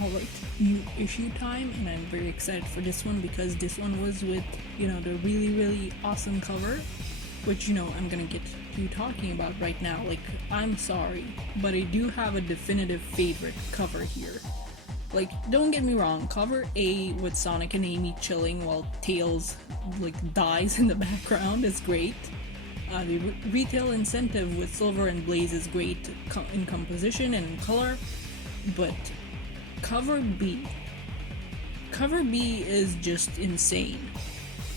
Alright, new issue time, and I'm very excited for this one because this one was with, the really awesome cover, which, I'm gonna get to talking about right now. Like, I'm sorry, but I do have a definitive favorite cover here. Like, don't get me wrong, cover A with Sonic and Amy chilling while Tails, dies in the background is great. The retail incentive with Silver and Blaze is great in composition and in color, but Cover B. Cover B is just insane.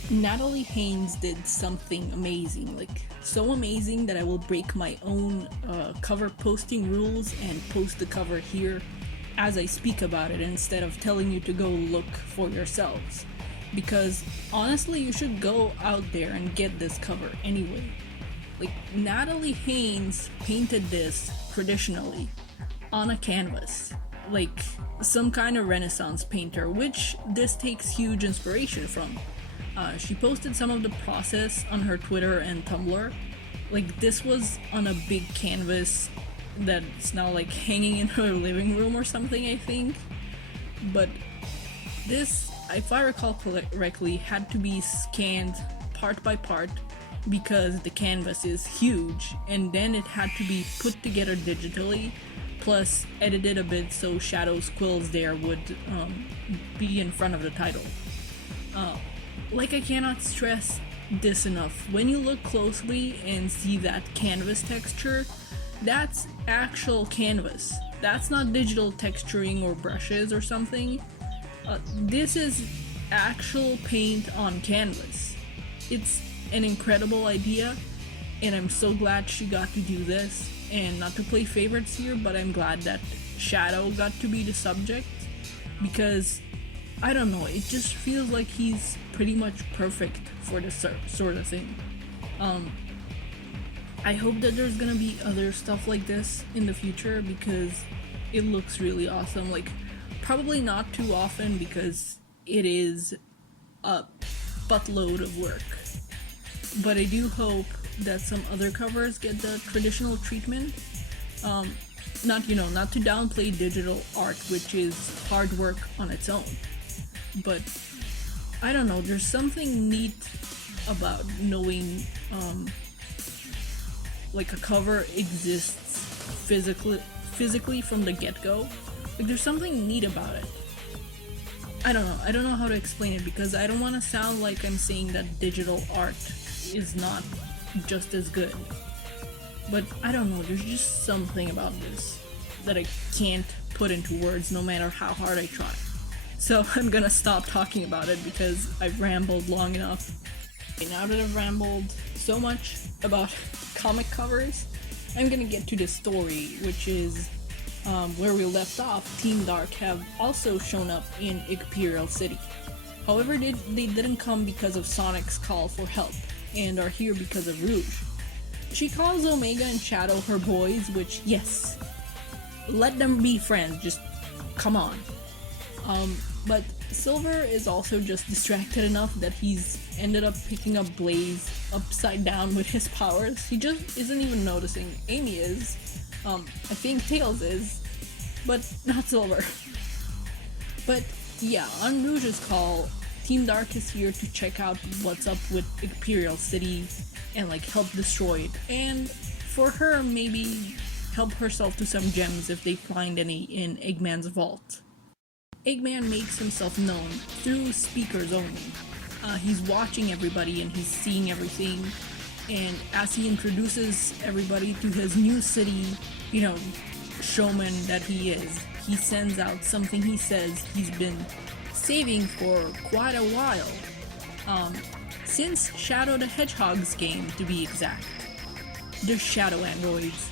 Natalie Haynes did something amazing, so amazing that I will break my own cover posting rules and post the cover here as I speak about it instead of telling you to go look for yourselves. Because honestly, you should go out there and get this cover anyway. Natalie Haynes painted this traditionally on a canvas, like some kind of Renaissance painter, which this takes huge inspiration from. She posted some of the process on her Twitter and Tumblr. This was on a big canvas that's now hanging in her living room or something, I think. But this, if I recall correctly, had to be scanned part by part because the canvas is huge, and then it had to be put together digitally, plus edited a bit so shadow squills there would be in front of the title. I cannot stress this enough. When you look closely and see that canvas texture, that's actual canvas. That's not digital texturing or brushes or something. This is actual paint on canvas. It's an incredible idea, and I'm so glad she got to do this. And not to play favorites here, but I'm glad that Shadow got to be the subject, because I don't know, it just feels like he's pretty much perfect for this sort of thing. I hope that there's gonna be other stuff like this in the future because it looks really awesome. Probably not too often because it is a buttload of work. But I do hope that some other covers get the traditional treatment. Not to downplay digital art, which is hard work on its own. But I don't know, there's something neat about knowing a cover exists physically from the get-go. There's something neat about it. I don't know how to explain it because I don't want to sound like I'm saying that digital art is not just as good. But I don't know, there's just something about this that I can't put into words no matter how hard I try. So I'm gonna stop talking about it because I've rambled long enough. Okay, now that I've rambled so much about comic covers, I'm gonna get to the story, which is where we left off. Team Dark have also shown up in Imperial City. However, they didn't come because of Sonic's call for help, and are here because of Rouge. She calls Omega and Shadow her boys, which, yes, let them be friends, just come on. But Silver is also just distracted enough that he's ended up picking up Blaze upside down with his powers. He just isn't even noticing. Amy is. I think Tails is, but not Silver. But yeah, on Rouge's call, Team Dark is here to check out what's up with Imperial City and help destroy it, and for her maybe help herself to some gems if they find any in Eggman's vault. Eggman makes himself known through speakers only. He's watching everybody and he's seeing everything, and as he introduces everybody to his new city, showman that he is, he sends out something he says he's been saving for quite a while. Since Shadow the Hedgehog's game, to be exact. The Shadow Androids.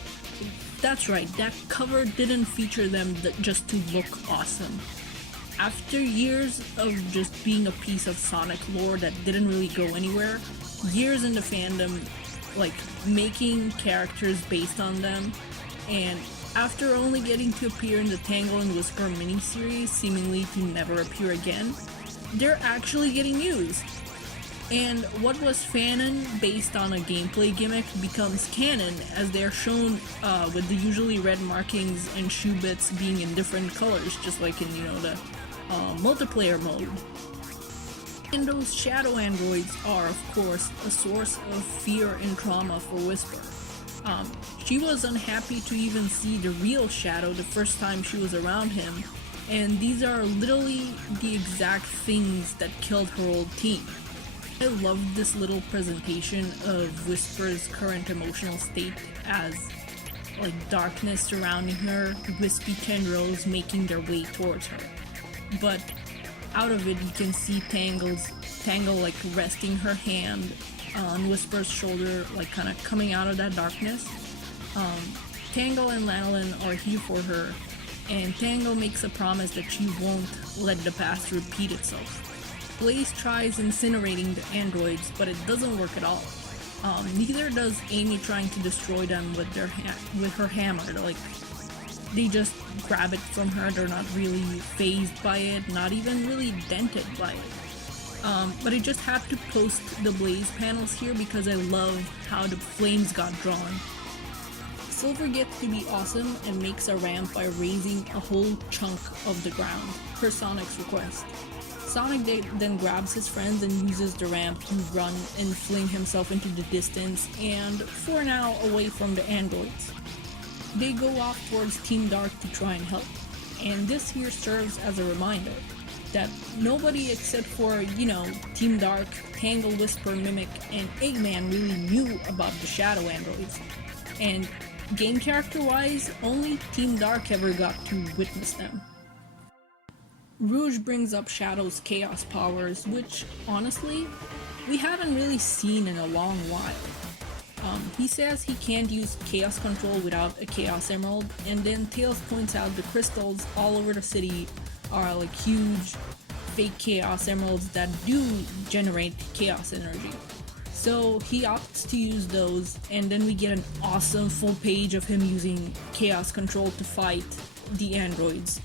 That's right, that cover didn't feature them just to look awesome. After years of just being a piece of Sonic lore that didn't really go anywhere, years in the fandom, making characters based on them, and after only getting to appear in the Tangle and Whisker miniseries, seemingly to never appear again, they're actually getting used. And what was fanon based on a gameplay gimmick becomes canon as they are shown with the usually red markings and shoe bits being in different colors, just like in, the multiplayer mode. And those shadow androids are, of course, a source of fear and trauma for Whisper. She was unhappy to even see the real Shadow the first time she was around him, and these are literally the exact things that killed her old team. I loved this little presentation of Whisper's current emotional state as darkness surrounding her, wispy tendrils making their way towards her. But out of it you can see Tangle resting her hand on Whisper's shoulder, kind of coming out of that darkness. Tangle and Lanolin are here for her, and Tangle makes a promise that she won't let the past repeat itself. Blaze tries incinerating the androids, but it doesn't work at all. Neither does Amy trying to destroy them with her hammer. They just grab it from her. They're not really fazed by it, not even really dented by it. But I just have to post the Blaze panels here because I love how the flames got drawn. Silver gets to be awesome and makes a ramp by raising a whole chunk of the ground, per Sonic's request. Sonic then grabs his friends and uses the ramp to run and fling himself into the distance and, for now, away from the androids. They go off towards Team Dark to try and help, and this here serves as a reminder that nobody except for, Team Dark, Tangle, Whisper, Mimic, and Eggman really knew about the Shadow androids. And game character-wise, only Team Dark ever got to witness them. Rouge brings up Shadow's chaos powers, which, honestly, we haven't really seen in a long while. He says he can't use chaos control without a chaos emerald, and then Tails points out the crystals all over the city are huge fake chaos emeralds that do generate chaos energy. So he opts to use those, and then we get an awesome full page of him using chaos control to fight the androids.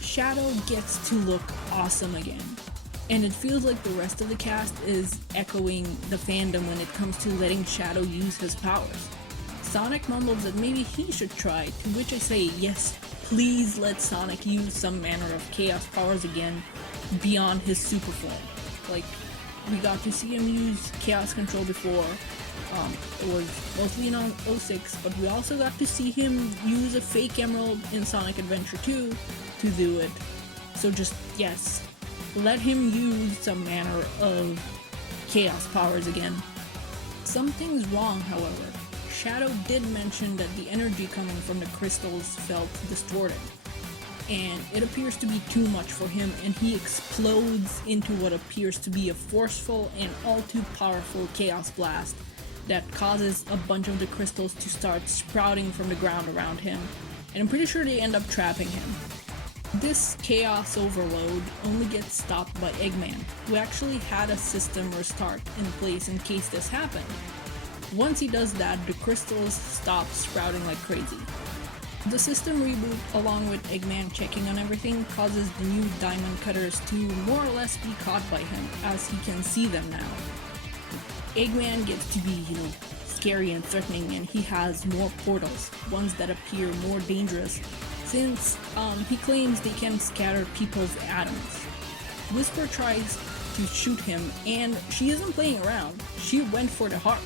Shadow gets to look awesome again, and it feels like the rest of the cast is echoing the fandom when it comes to letting Shadow use his powers. Sonic mumbles that maybe he should try, to which I say yes, please let Sonic use some manner of chaos powers again beyond his super form. We got to see him use chaos control before. It was mostly in 06, but we also got to see him use a fake emerald in Sonic Adventure 2 to do it. So just, yes, let him use some manner of chaos powers again. Something's wrong, however. Shadow did mention that the energy coming from the crystals felt distorted, and it appears to be too much for him, and he explodes into what appears to be a forceful and all too powerful chaos blast that causes a bunch of the crystals to start sprouting from the ground around him, and I'm pretty sure they end up trapping him. This chaos overload only gets stopped by Eggman, who actually had a system restart in place in case this happened. Once he does that, the crystals stop sprouting like crazy. The system reboot, along with Eggman checking on everything, causes the new diamond cutters to more or less be caught by him, as he can see them now. Eggman gets to be, scary and threatening, and he has more portals, ones that appear more dangerous, since he claims they can scatter people's atoms. Whisper tries to shoot him, and she isn't playing around, she went for the heart.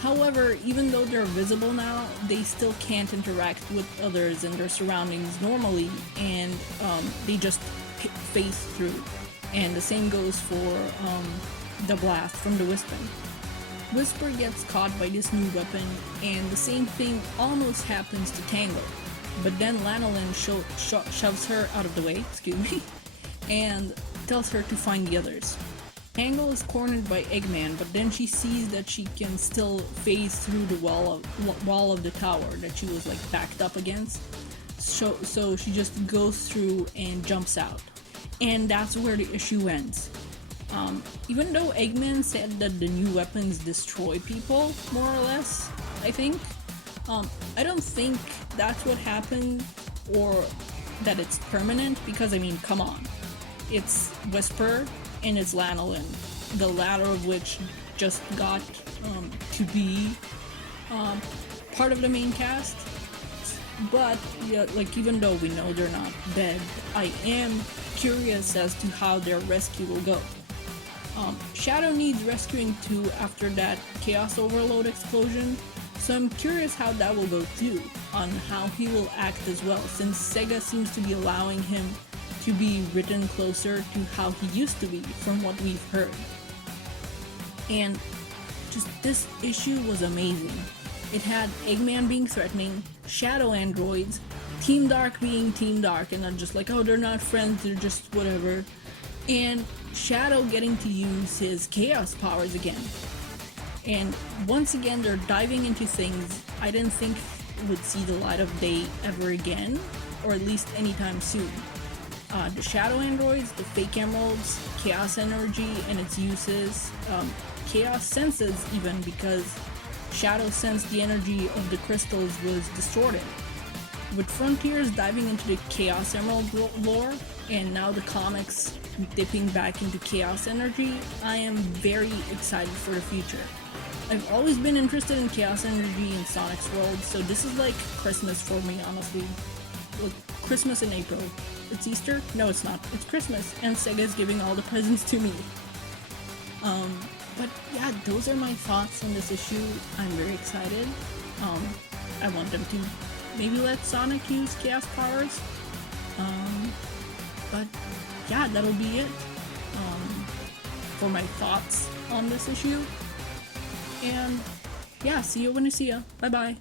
However, even though they're visible now, they still can't interact with others and their surroundings normally, and they just phase through. And the same goes for the blast from the Whisper. Whisper gets caught by this new weapon, and the same thing almost happens to Tangle. But then Lanolin shoves her out of the way, and tells her to find the others. Tangle is cornered by Eggman, but then she sees that she can still phase through the wall of the tower that she was backed up against. So she just goes through and jumps out. And that's where the issue ends. Even though Eggman said that the new weapons destroy people, more or less, I think, I don't think that's what happened, or that it's permanent, because come on. It's Whisper and it's Lanolin. the latter of which just got to be part of the main cast. But yeah, like even though we know they're not dead, I am curious as to how their rescue will go. Shadow needs rescuing too after that Chaos Overload explosion, so I'm curious how that will go too, on how he will act as well, since Sega seems to be allowing him to be written closer to how he used to be from what we've heard. And just this issue was amazing. It had Eggman being threatening, Shadow androids, Team Dark being Team Dark and not just like, oh, they're not friends, they're just whatever, and Shadow getting to use his chaos powers again. And once again, they're diving into things I didn't think would see the light of day ever again, or at least anytime soon. The Shadow androids, the fake emeralds, chaos energy and its uses, chaos senses even, because Shadow sensed the energy of the crystals was distorted. With Frontiers diving into the Chaos Emerald lore, and now the comics dipping back into chaos energy, I am very excited for the future. I've always been interested in chaos energy in Sonic's world, so this is like Christmas for me, honestly. Like Christmas in April. It's Easter? No, it's not. It's Christmas, and Sega's giving all the presents to me. But yeah, those are my thoughts on this issue. I'm very excited. I want them to maybe let Sonic use chaos powers. But yeah, that'll be it for my thoughts on this issue. And yeah, see you when I see ya. Bye bye.